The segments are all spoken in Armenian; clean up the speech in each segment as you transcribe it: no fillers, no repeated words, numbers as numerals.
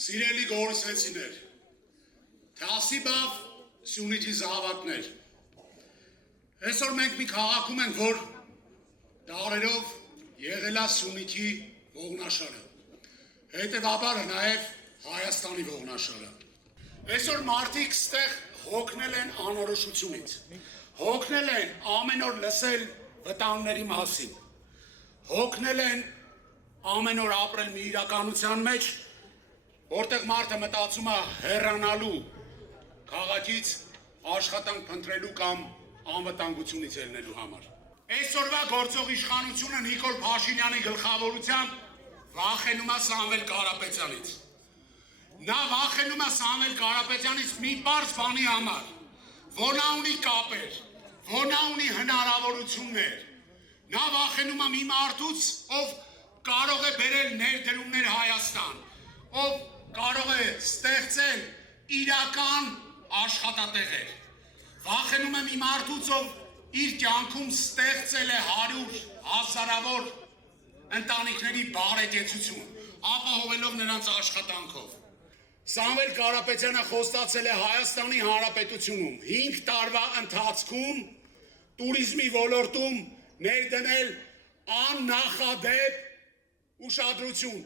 Սիրելի գորսվեցիներ, թասիբավ Սյունիքի զավակներ, այսօր մենք մի քաղաքում ենք, որ դարերով եղել է Սյունիքի ողնաշարը, հետևաբար նաև Հայաստանի ողնաշարը։ Այսօր մարդիկ ստեղ հոգնել են անորոշությունից, հոգնել են ամեն օր լսել վտանգների մասին, հոգնել են ամեն օր ապրել մի իրականության մեջ, որտեղ մարդը մտածում է հեռանալու քաղաքից, աշխատանք փնտրելու կամ անվտանգությունից ելնելու համար։ Այսօրվա գործող իշխանությունը Նիկոլ Փաշինյանի գլխավորությամբ վախենում է Սամվել Կարապետյանից։ Նա վախենում է Սամվել Կարապետյանից մի պարզ բանի համար, որ նա ունի կապեր, որ նա ունի հնարավորություններ։ Նա վախենում է մի մարդուց, ով կարող է բերել ներդրումներ Հայաստան, ով կարող է ստեղծել իրական աշխատատեղեր։ Վախենում է մի մարդուց, ով իր կյանքում ստեղծել է 100 հազարավոր ընտանիքների բարեկեցություն, ապահովելով նրանց աշխատանքով։ Սամվել Կարապետյանը խոստացել է Հայաստանի Հանրապետությունում 5 տարվա ընթացքում տուրիզմի ոլորտում ներդնել աննախադեպ ուշադրություն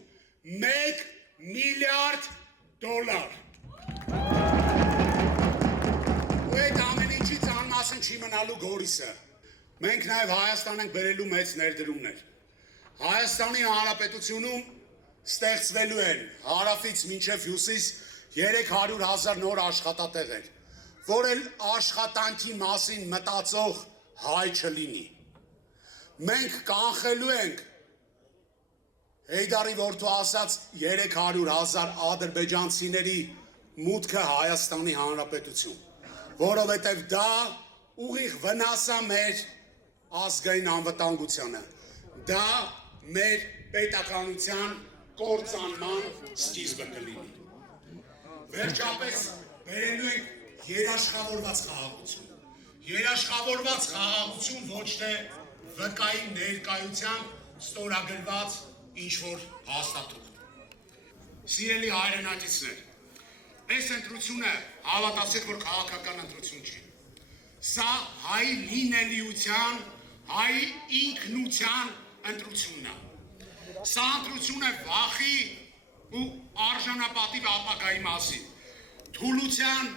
1 միլիարդ դոլար։ Ու այդ ամեն ինչից անմասն չի մնալու Գորիսը։ Մենք նաև Հայաստան ենք բերելու մեծ ներդրումներ։ Հայաստանի Հանրապետությունում ստեղծվելու են հարավից մինչև հյուսիս 300,000 նոր աշխատատեղեր, որ էլ աշխատանքի մասին մտածող հայ չլինի։ Մենք կանխելու ենք Հեյդարի որդու ասած 300,000 ադրբեջանցիների մուտքը Հայաստանի Հանրապետություն, որովհետև դա ուղիղ վնաս է մեր ազգային անվտանգությանը, դա մեր պետականության կործանման սկիզբը կլինի։ Վերջապես բերելու ենք երաշխավորված խաղաղություն։ Երաշխավորված խաղաղություն ոչ թե վկայի ներկայությամբ ստորագրված ինչ-որ հաստատում։ Սիրելի հայրենակիցներ, այս ընտրությունը հավատացեք, որ քաղաքական ընտրություն չի։ Սա հայ լինելիության, հայ ինքնության ընտրությունն է։ Սա ընտրություն է վախի ու արժանապատիվ ապագայի մասին, թուլության,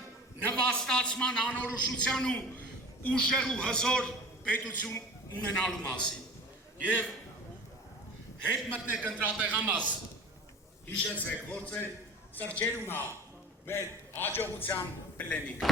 նվաստացման, անորոշության ու ուժեղ ու հզոր պետություն ունենալու մասին։ Եվ հետ մտնեք ընտրատեղամաս, հիշեցեք, որ ձեր ծրջերում է մեր հաջողության պլենիկ։